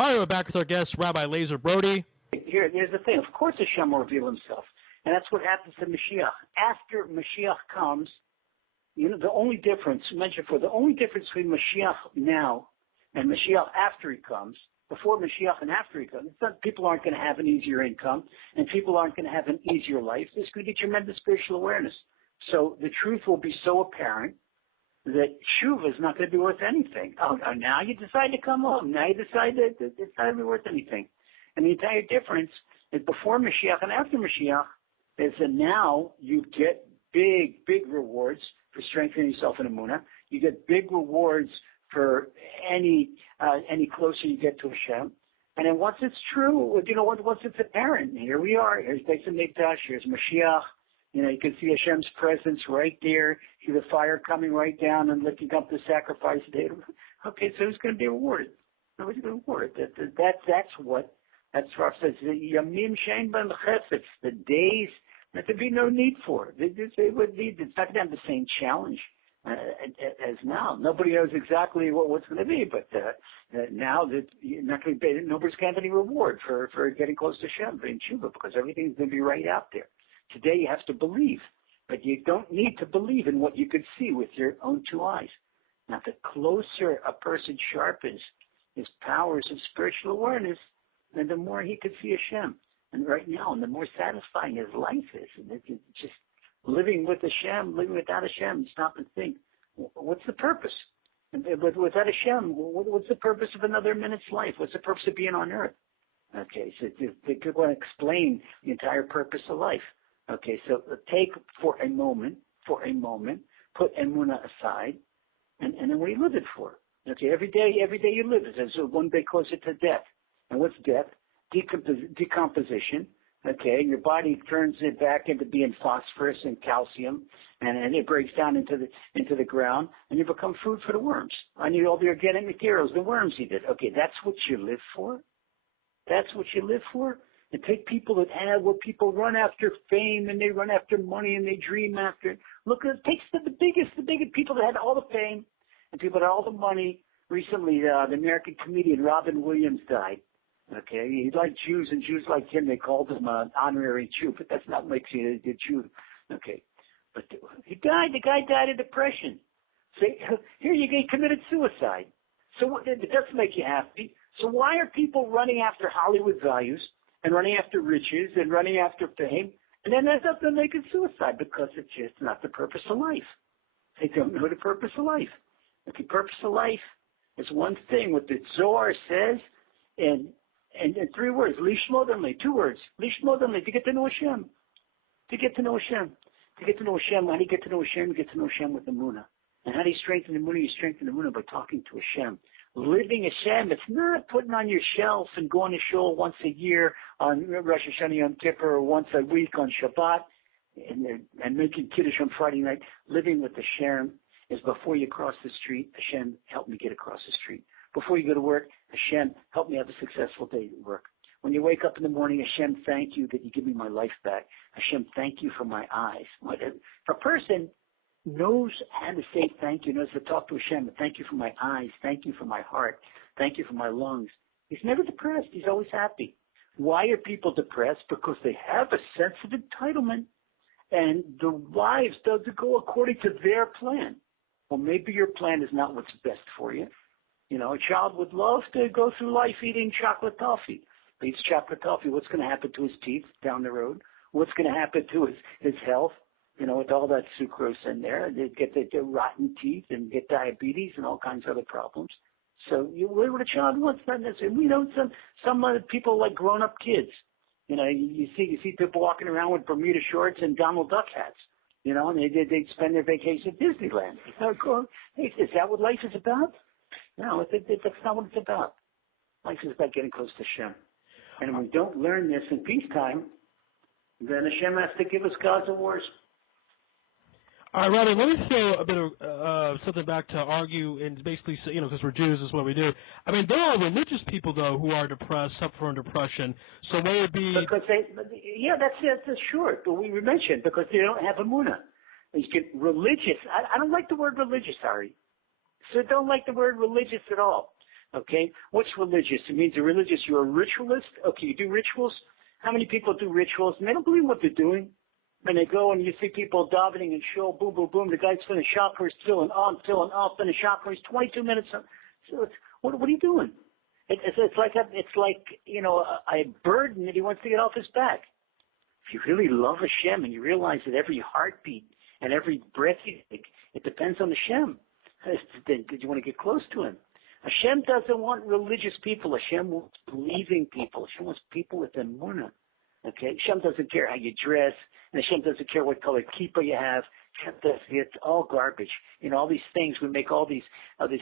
All right, we're back with our guest, Rabbi Lazer Brody. Here's the thing. Of course Hashem will reveal himself. And that's what happens to Mashiach. After Mashiach comes, the only difference, the only difference between Mashiach now and Mashiach after he comes, before Mashiach and after he comes, it's not, people aren't going to have an easier income, and people aren't going to have an easier life. There's going to be tremendous spiritual awareness. So the truth will be so apparent that tshuva is not going to be worth anything. Oh, now you decide to come home. Now you decide that it's not going to be worth anything. And the entire difference is before Mashiach and after Mashiach is that now you get big rewards for strengthening yourself in Emunah. You get big rewards for any closer you get to Hashem. And then once it's true, once it's apparent, here we are. Here's Beis HaMikdash. Here's Mashiach. You can see Hashem's presence right there. See the fire coming right down and lifting up the sacrifice. Okay, so who's going to be rewarded? Nobody's going to be rewarded. That's Rav says. Yamim shein b'hem chesed. The days that there'd be no need for. It's not going to have the same challenge as now. Nobody knows exactly what's going to be, but now that nobody's going to have any reward for getting close to Hashem in tshuva, because everything's going to be right out there. Today you have to believe, but you don't need to believe in what you could see with your own two eyes. Now, the closer a person sharpens his powers of spiritual awareness, then the more he could see Hashem. And right now, and the more satisfying his life is. And it's just living with Hashem, living without Hashem. Stop and think, what's the purpose? And without Hashem, what's the purpose of another minute's life? What's the purpose of being on earth? Okay, so they could want to explain the entire purpose of life. Okay, so take for a moment, put Emunah aside, and then what are you living for? Okay, every day you live is one day closer to death. And what's death? Decomposition. Okay, your body turns it back into being phosphorus and calcium, and it breaks down into the ground, and you become food for the worms. I need all the organic materials the worms eat it. Okay, that's what you live for. That's what you live for. And take people that where people run after fame and they run after money and they dream after it. Look, it takes the biggest people that had all the fame and people that had all the money. Recently, the American comedian Robin Williams died. Okay, he liked Jews, and Jews like him. They called him an honorary Jew, but that's not what makes you a Jew. Okay, but he died. The guy died of depression. So here he committed suicide. So it doesn't make you happy. So why are people running after Hollywood values and running after riches and running after fame, and then end up making suicide? Because it's just not the purpose of life. They don't know the purpose of life. The purpose of life is one thing. What the Zohar says in 3 words, lishmodanli, 2 words, lishmodanli, to get to know Hashem. To get to know Hashem. To get to know Hashem. How do you get to know Hashem? You get to know Hashem with Emunah. And how do you strengthen Emunah? You strengthen Emunah by talking to Hashem. Living Hashem, it's not putting on your shelf and going to shul once a year on Rosh Hashanah Yom Kippur or once a week on Shabbat and making Kiddush on Friday night. Living with Hashem is before you cross the street, Hashem, help me get across the street. Before you go to work, Hashem, help me have a successful day at work. When you wake up in the morning, Hashem, thank you that you give me my life back. Hashem, thank you for my eyes. If a person knows how to say thank you, knows to talk to Hashem, thank you for my eyes, thank you for my heart, thank you for my lungs, he's never depressed. He's always happy. Why are people depressed? Because they have a sense of entitlement, and their lives doesn't go according to their plan. Well, maybe your plan is not what's best for you. A child would love to go through life eating chocolate toffee. He eats chocolate toffee. What's going to happen to his teeth down the road? What's going to happen to his health? With all that sucrose in there, they get the rotten teeth and get diabetes and all kinds of other problems. So what a child wants, not necessarily. We know some other people like grown-up kids. You see people walking around with Bermuda shorts and Donald Duck hats. And they spend their vacation at Disneyland. Hey, is that what life is about? No, that's not what it's about. Life is about getting close to Hashem. And if we don't learn this in peacetime, then Hashem has to give us God's awards. All right, Rabbi, let me throw a bit of something back to argue and basically say, because we're Jews, is what we do. I mean, there are religious people, though, who are depressed, suffer from depression. So what would be... Because that's sure. But we mentioned, because they don't have Emunah. They get religious. I don't like the word religious, Ari. So I don't like the word religious at all. Okay? What's religious? It means you're religious. You're a ritualist. Okay, you do rituals. How many people do rituals and they don't believe what they're doing? And they go and you see people davening and shul, boom, boom, boom. The guy's finished chakra, he's filling on, finished chakra, he's 22 minutes. So what are you doing? It's like a burden that he wants to get off his back. If you really love Hashem and you realize that every heartbeat and every breath you take, it depends on Hashem. Then you want to get close to him. Hashem doesn't want religious people. Hashem wants believing people. Hashem wants people with emunah. Okay? Hashem doesn't care how you dress, and Hashem doesn't care what color kippah you have. It's all garbage. All these things, we make all these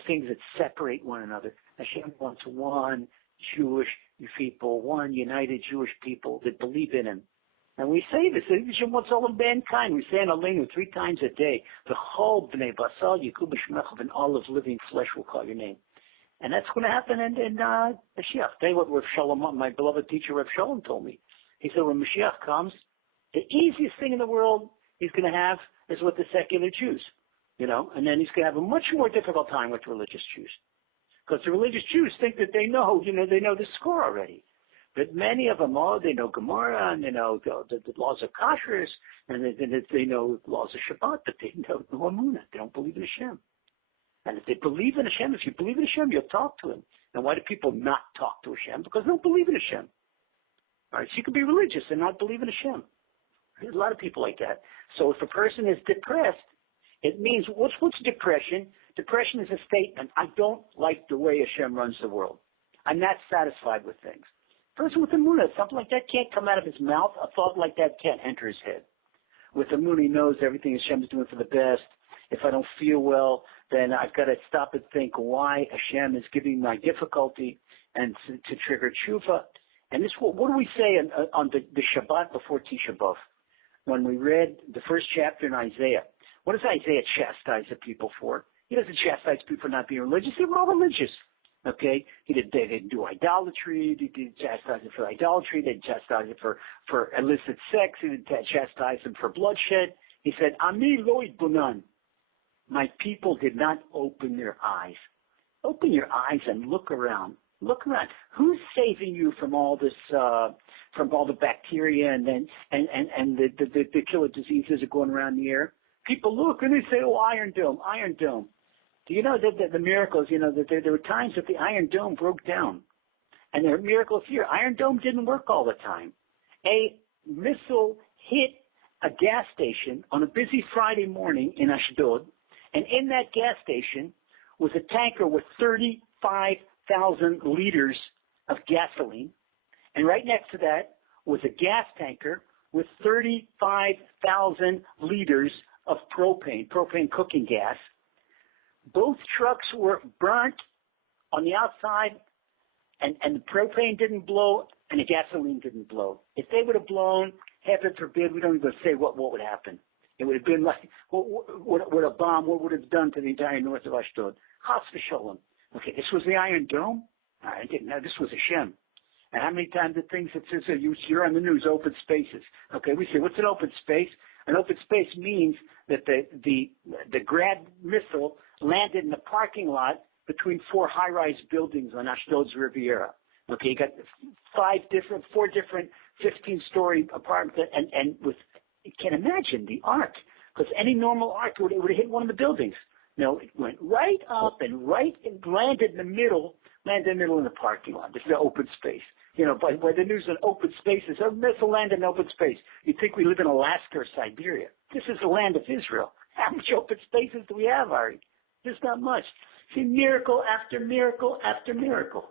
things that separate one another. Hashem wants one Jewish people, one united Jewish people that believe in him. And we say this, Hashem wants all of mankind. We say in Aleinu 3 times a day, the whole b'nei basal yikub b'shmecha, and all of living flesh will call your name. And that's going to happen in Mashiach. Tell you what Rav Shalom, my beloved teacher Rav Shalom, told me. He said when Mashiach comes, the easiest thing in the world he's going to have is with the secular Jews, and then he's going to have a much more difficult time with the religious Jews. Because the religious Jews think that they know the score already. But many of them, they know Gemara, and they know the laws of kashrus, and they know the laws of Shabbat, but they know no emunah. They don't believe in Hashem. And if they believe in Hashem, if you believe in Hashem, you'll talk to him. And why do people not talk to Hashem? Because they don't believe in Hashem. All right, so you can be religious and not believe in Hashem. There's a lot of people like that. So if a person is depressed, it means, what's depression? Depression is a statement. I don't like the way Hashem runs the world. I'm not satisfied with things. Person with emunah, something like that can't come out of his mouth. A thought like that can't enter his head. With emunah, he knows everything Hashem is doing for the best. If I don't feel well, then I've got to stop and think why Hashem is giving my difficulty and to trigger tshuva. And this, what do we say on the Shabbat before Tisha B'Av? When we read the first chapter in Isaiah, what does Isaiah chastise the people for? He doesn't chastise people for not being religious. They were all religious. Okay? They didn't do idolatry. He didn't chastise them for idolatry. They didn't chastise them for illicit sex. He didn't chastise them for bloodshed. He said, Ami lo itbunan. My people did not open their eyes. Open your eyes and look around. Look around. Who's saving you from all this, from all the bacteria and the killer diseases that are going around the air? People look and they say, "Oh, Iron Dome, Iron Dome." Do you know that the miracles? That there were times that the Iron Dome broke down, and there are miracles here. Iron Dome didn't work all the time. A missile hit a gas station on a busy Friday morning in Ashdod, and in that gas station was a tanker with 35,000 liters of gasoline, and right next to that was a gas tanker with 35,000 liters of propane cooking gas. Both trucks were burnt on the outside, and the propane didn't blow, and the gasoline didn't blow. If they would have blown, heaven forbid, we don't even say what would happen. It would have been like, what a bomb, what would it have done to the entire north of Ashdod? Chas v'sholem. Okay, this was the Iron Dome? I didn't know. This was Hashem. And how many times did things that says, you're on the news, open spaces. Okay, we say, what's an open space? An open space means that the Grad missile landed in the parking lot between 4 high-rise buildings on Ashdod's Riviera. Okay, you got 4 different 15-story apartments, and with, you can imagine the arc, because any normal arc would have hit one of the buildings. No, it went right up and landed in the middle in the parking lot. This is an open space. By the news on open spaces, a missile landed in open space. You'd think we live in Alaska or Siberia. This is the land of Israel. How much open spaces do we have, Ari? There's not much. See, miracle after miracle after miracle.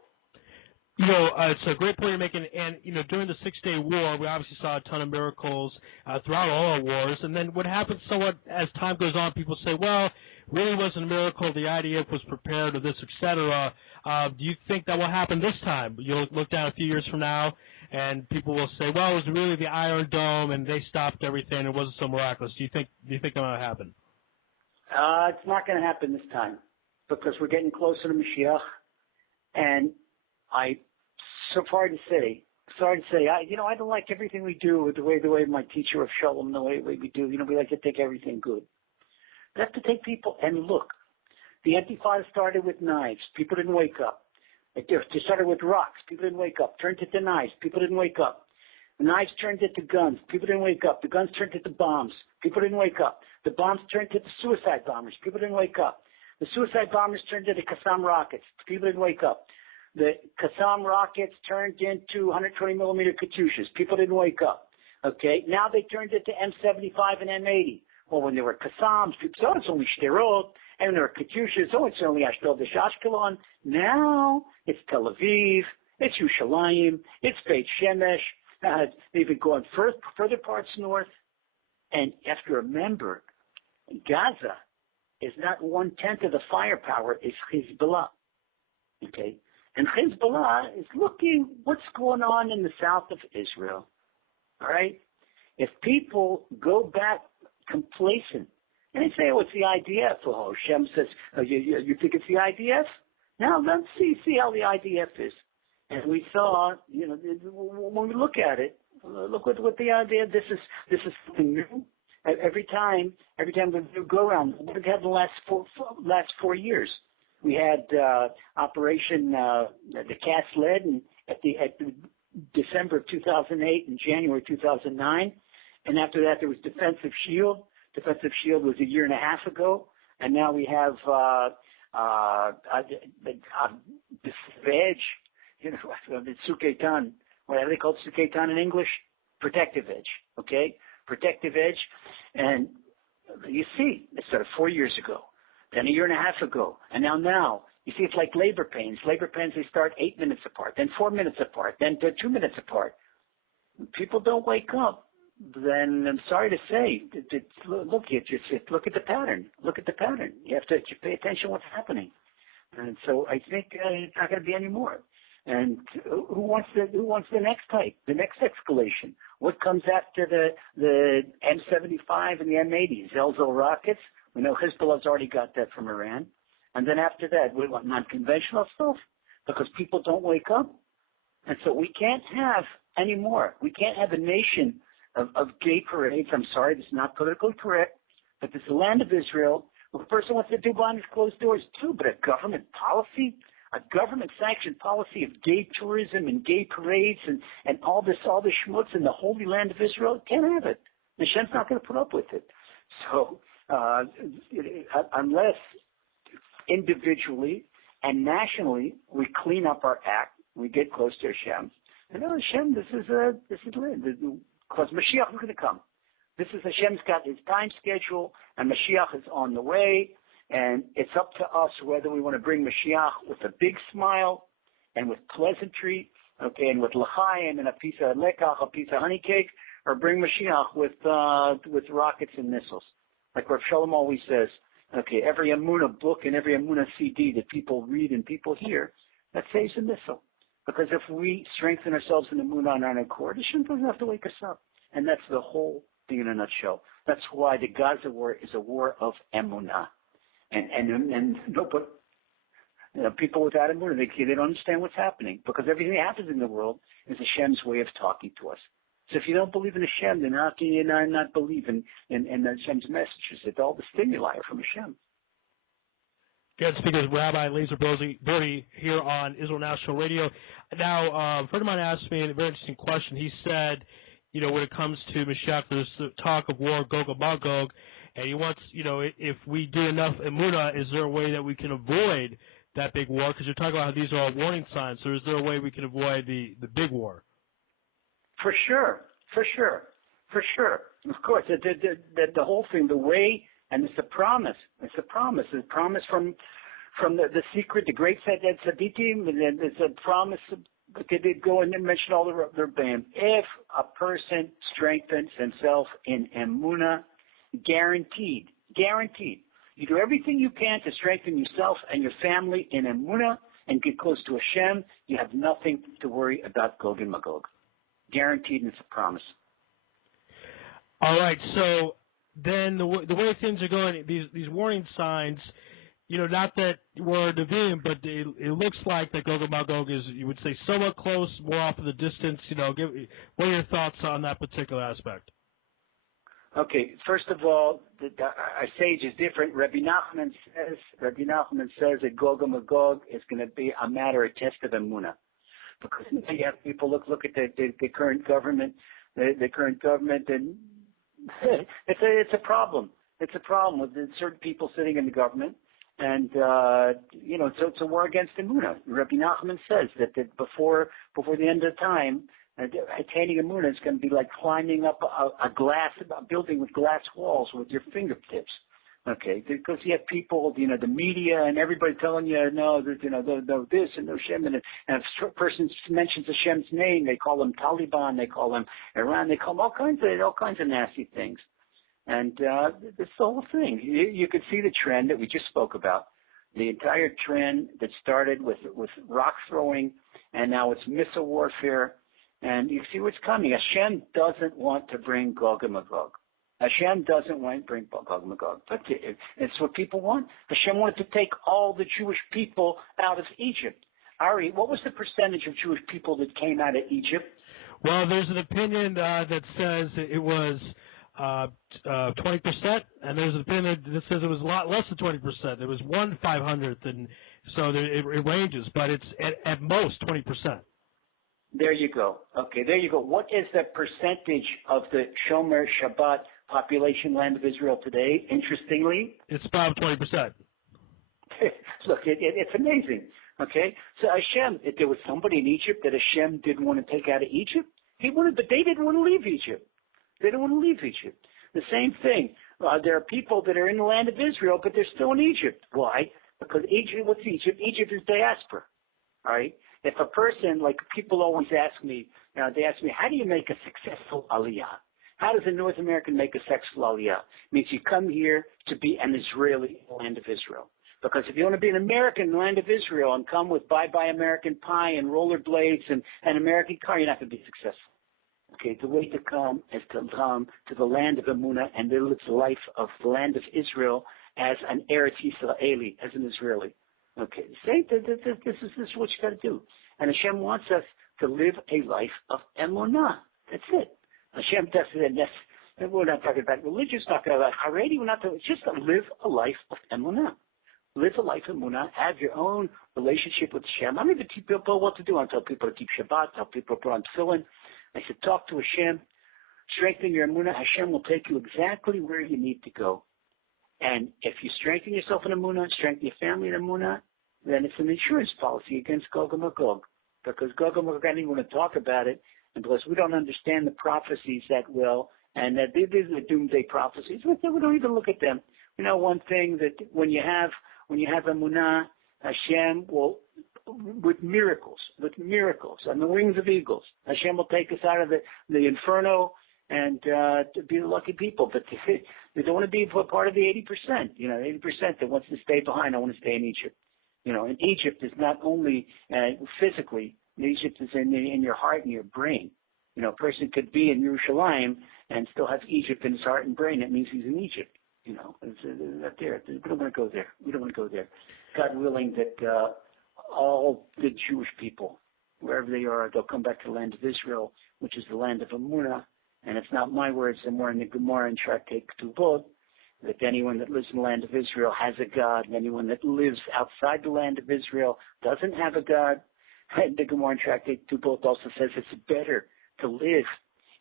It's a great point you're making. And, during the 6-Day War, we obviously saw a ton of miracles throughout all our wars. And then what happens somewhat as time goes on, people say, well, really wasn't a miracle. The IDF was prepared, or this, etc. Do you think that will happen this time? You'll look down a few years from now, and people will say, well, it was really the Iron Dome, and they stopped everything. It wasn't so miraculous. Do you think that will happen? It's not going to happen this time, because we're getting closer to Mashiach, and sorry to say, I don't like everything we do with the way my teacher of Shalom, the way we do. We like to take everything good. We have to take people and look. The Intifada started with knives. People didn't wake up. They started with rocks. People didn't wake up. Turned into knives. People didn't wake up. The knives turned into guns. People didn't wake up. The guns turned into bombs. People didn't wake up. The bombs turned into suicide bombers. People didn't wake up. The suicide bombers turned into Qassam rockets. People didn't wake up. The Qassam rockets turned into 120 millimeter Katyushas. People didn't wake up. Okay, now they turned into M75 and M80. Well, when there were Qassams, people said, oh, it's only Shderot. And when there were Katyushas, oh, it's only Ashdod, Ashkelon. Now it's Tel Aviv, it's Yerushalayim, it's Beit Shemesh. They've been going further parts north. And you have to remember, Gaza is not 1/10 of the firepower is Hezbollah. Okay? And Hezbollah is looking what's going on in the south of Israel. All right? If people go back complacent, and they say, oh, it's the IDF. Oh, Shem says, oh, you think it's the IDF? Now let's see how the IDF is. And we saw, when we look at it, look what the idea. This is something new. Every time we go around, what did we have the last 4 years? We had Operation the Cast Lead, and at December of 2008 and January 2009, and after that there was Defensive Shield. Defensive Shield was a year and a half ago, and now we have this edge, the Sukeitan. What are they called? Sukeitan in English? Protective edge. Okay, protective edge, and you see, it started 4 years ago, then a year and a half ago, and now. You see, it's like labor pains. Labor pains, they start 8 minutes apart, then 4 minutes apart, then 2 minutes apart. People don't wake up. Then I'm sorry to say, look at the pattern. Look at the pattern. You have to pay attention to what's happening. And so I think it's not going to be any more. And who wants the next type, the next escalation? What comes after the M75 and the M80? Zelzal rockets. We know Hezbollah's already got that from Iran. And then after that, we want non-conventional stuff because people don't wake up. And so we can't have any more. We can't have a nation of gay parades. I'm sorry, this is not politically correct, but this is the land of Israel. Well, the person wants to do behind closed doors too, but a government policy, a government-sanctioned policy of gay tourism and gay parades and all this schmutz in the holy land of Israel, can't have it. Hashem's not going to put up with it. So unless individually and nationally we clean up our act, we get close to Hashem. And Hashem, this is because Mashiach is going to come. Hashem's got his time schedule, and Mashiach is on the way, and it's up to us whether we want to bring Mashiach with a big smile and with pleasantry, okay, and with l'chaim and a piece of lekach, a piece of honey cake, or bring Mashiach with rockets and missiles. Like Rav Shalom always says, okay, every Amunah book and every Amunah CD that people read and people hear, that saves a missile. Because if we strengthen ourselves in Amunah on our own accord, Hashem doesn't have to wake us up. And that's the whole thing in a nutshell. That's why the Gaza war is a war of Emunah. And nobody, people without Emunah, they don't understand what's happening. Because everything that happens in the world is Hashem's way of talking to us. So if you don't believe in Hashem, then how can you not believe in Hashem's messages? It's all the stimuli are from Hashem. Guest speaker is Rabbi Lazer Brody here on Israel National Radio. Now, a friend of mine asked me a very interesting question. He said, when it comes to Mashiach, there's the talk of war, Gog and Magog, and he wants, if we do enough Emunah, is there a way that we can avoid that big war? Because you're talking about how these are all warning signs. So is there a way we can avoid the big war? For sure. Of course, the whole thing, the way, and it's a promise. It's a promise from the secret, the great tzaddikim, and it's a promise. They did go and mention all their bam. If a person strengthens himself in emunah, guaranteed. You do everything you can to strengthen yourself and your family in emunah and get close to Hashem. You have nothing to worry about Gog and Magog. Guaranteed, and it's a promise. All right, so then the way things are going, these warning signs, not that we're Nevi'im, but it looks like that Gog and Magog is, you would say, somewhat close, more off in the distance. What are your thoughts on that particular aspect? Okay, first of all, our sage is different. Rabbi Nachman says that Gog and Magog is going to be a matter of test of emunah, because you have people look at the current government, the current government, and it's a problem. It's a problem with certain people sitting in the government, and so it's a war against emunah. Rabbi Nachman says that before the end of time, attaining emunah is going to be like climbing up a building with glass walls with your fingertips. Okay, because you have people, the media and everybody telling you, no, this and no Shem, and if a person mentions Hashem's name, they call them Taliban, they call them Iran, they call them all kinds of nasty things. And this whole thing, you could see the trend that we just spoke about, the entire trend that started with rock throwing, and now it's missile warfare, and you see what's coming. Hashem doesn't want to bring Gog and Magog. Hashem doesn't want to bring Gog and Magog. But it's what people want. Hashem wanted to take all the Jewish people out of Egypt. Ari, what was the percentage of Jewish people that came out of Egypt? Well, there's an opinion that says it was 20%, and there's an opinion that says it was a lot less than 20%. It was 1/500th, and so it ranges, but it's at most 20%. There you go. Okay, there you go. What is the percentage of the Shomer Shabbat population land of Israel today? Interestingly, it's about 20%. Look, it's amazing. Okay, so Hashem, if there was somebody in Egypt that Hashem didn't want to take out of Egypt, but they didn't want to leave Egypt. They don't want to leave Egypt. The same thing. There are people that are in the land of Israel, but they're still in Egypt. Why? Because Egypt, what's Egypt? Egypt is diaspora. All right? If a person, like people always ask me, they ask me, how do you make a successful aliyah? How does a North American make a successful aliyah? It means you come here to be an Israeli in the land of Israel. Because if you want to be an American in the land of Israel and come with bye-bye American pie and rollerblades and an American car, you're not going to be successful. Okay, the way to come is to come to the land of Emunah and live the life of the land of Israel as an Eretz Yisraeli, as an Israeli. Okay, this is what you got to do. And Hashem wants us to live a life of emunah. That's it. Hashem does it. And we're not talking about religious, not talking about Haredi. We're not talking. It's just to live a life of emunah. Live a life of emunah. Have your own relationship with Hashem. I don't even teach people what to do. I tell people to keep Shabbat. Tell people to put on tefillin. I said, talk to Hashem. Strengthen your emunah. Hashem will take you exactly where you need to go. And if you strengthen yourself in emunah, strengthen your family in emunah, then it's an insurance policy against Gog and Magog. Because Gog and Magog, I don't even want to talk about it, and because we don't understand the prophecies that well, and that these are the doomsday prophecies, we don't even look at them. You know, one thing that when you have emunah, Hashem will, with miracles, on the wings of eagles, Hashem will take us out of the inferno and to be the lucky people. But they don't want to be part of the 80%. 80% that wants to stay behind. I want to stay in Egypt. And Egypt is not only physically. Egypt is in your heart and your brain. A person could be in Yerushalayim and still have Egypt in his heart and brain. That means he's in Egypt. It's not there. We don't want to go there. We don't want to go there. God willing that all the Jewish people, wherever they are, they'll come back to the land of Israel, which is the land of Emunah. And it's not my words, they're more in the Gemara and Tractate Ketubot, that anyone that lives in the land of Israel has a God, and anyone that lives outside the land of Israel doesn't have a God. And the Gemara and Tractate Ketubot also says it's better to live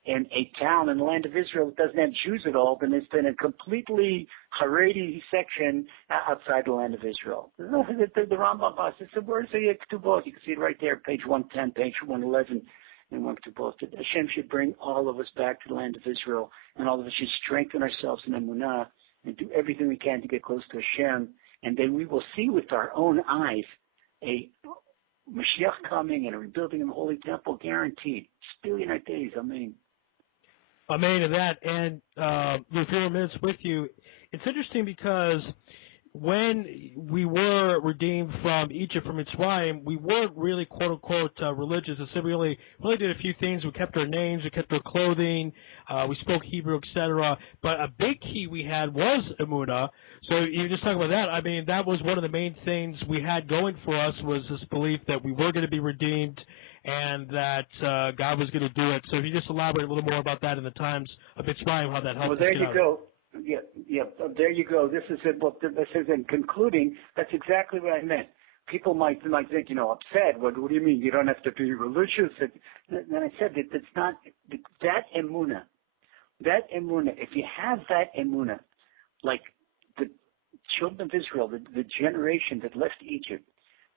in a town in the land of Israel that doesn't have Jews at all than it's been a completely Haredi section outside the land of Israel. The Rambam Bas, it's the words of Ketubot. You can see it right there, page 110, page 111. And Hashem should bring all of us back to the land of Israel, and all of us should strengthen ourselves in emunah and do everything we can to get close to Hashem, and then we will see with our own eyes a Mashiach coming and a rebuilding in the Holy Temple, guaranteed. Spilling our days, amen. Amen to that. And a few minutes with you, it's interesting because when we were redeemed from Egypt, from Mitzrayim, we weren't really quote-unquote religious. Instead, we really did a few things. We kept our names, we kept our clothing, we spoke Hebrew, etc. But a big key we had was emunah. So you just talk about that. I mean, that was one of the main things we had going for us, was this belief that we were going to be redeemed and that God was going to do it. So if you just elaborate a little more about that in the Times of Mitzrayim, how that helps. Well, there you go. Yeah, there you go. This is it. Well, this is in concluding. That's exactly what I meant. People might think, upset. What do you mean? You don't have to be religious? And I said that it's not that emunah. That emunah. If you have that emunah, like the children of Israel, the generation that left Egypt,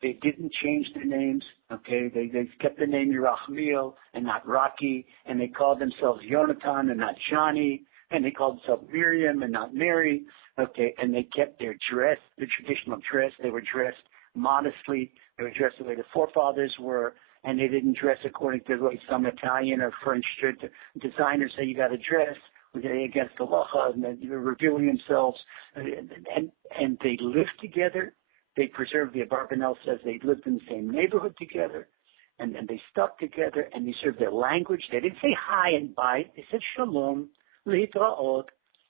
they didn't change their names. Okay, they kept the name Yerachmiel and not Rocky, and they called themselves Yonatan and not Johnny, and they called themselves Miriam and not Mary. Okay, and they kept their dress, the traditional dress. They were dressed modestly. They were dressed the way the forefathers were, and they didn't dress according to the way some Italian or French designers say you got to dress. They against the law, and they were revealing themselves, and they lived together. They preserved, the Abarbanel says they lived in the same neighborhood together, and they stuck together, and they served their language. They didn't say hi and bye. They said shalom, litraot.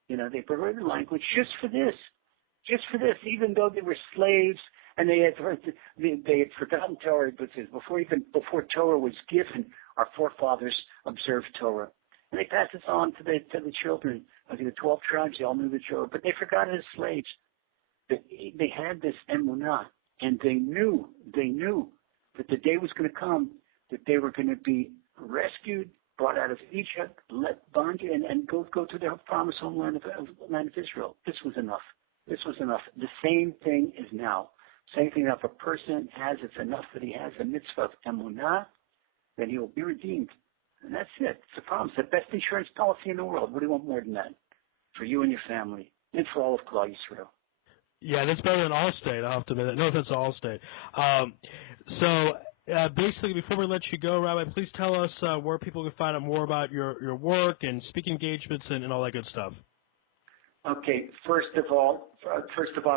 They preserved the language just for this, even though they were slaves, and they had forgotten Torah, because before Torah was given, our forefathers observed Torah. And they passed this on to the children. I think the 12 tribes, they all knew the Torah, but they forgot it as slaves. They had this emunah, and they knew that the day was going to come, that they were going to be rescued, brought out of Egypt, let bondage, and go to their promised homeland of Israel. This was enough. The same thing is now. Same thing, if a person has, it's enough that he has a mitzvah of emunah, then he will be redeemed. And that's it. It's a promise. The best insurance policy in the world. What do you want more than that? For you and your family, and for all of Klal Yisrael. Yeah, that's better than Allstate, I'll have to admit. No offense to Allstate. Basically, before we let you go, Rabbi, please tell us where people can find out more about your work and speaking engagements and all that good stuff. Okay, first of all, I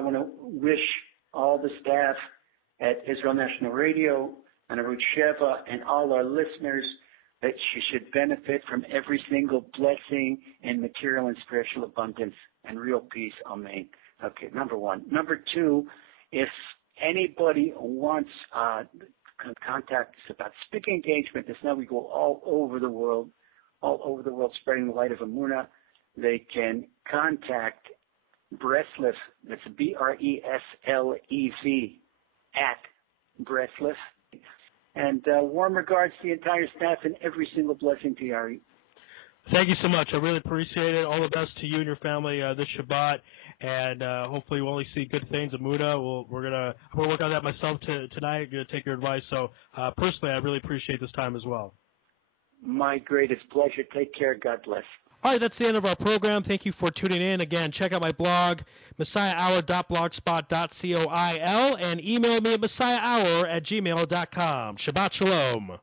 want to wish all the staff at Israel National Radio and Arutz Sheva and all our listeners that you should benefit from every single blessing and material and spiritual abundance and real peace. Amen. Okay, number one. Number two, if anybody wants contact us about speaking engagement, this now we go all over the world, spreading the light of Emunah. They can contact Breslev, that's Breslev, at Breslev. And warm regards to the entire staff and every single blessing to Ari. Thank you so much. I really appreciate it. All the best to you and your family this Shabbat, and hopefully we'll only see good things. Emunah, I'm gonna work on that myself tonight. I'm gonna take your advice. So personally, I really appreciate this time as well. My greatest pleasure. Take care. God bless. All right, that's the end of our program. Thank you for tuning in. Again, check out my blog, messiahhour.blogspot.coil, and email me at messiahhour@gmail.com. Shabbat shalom.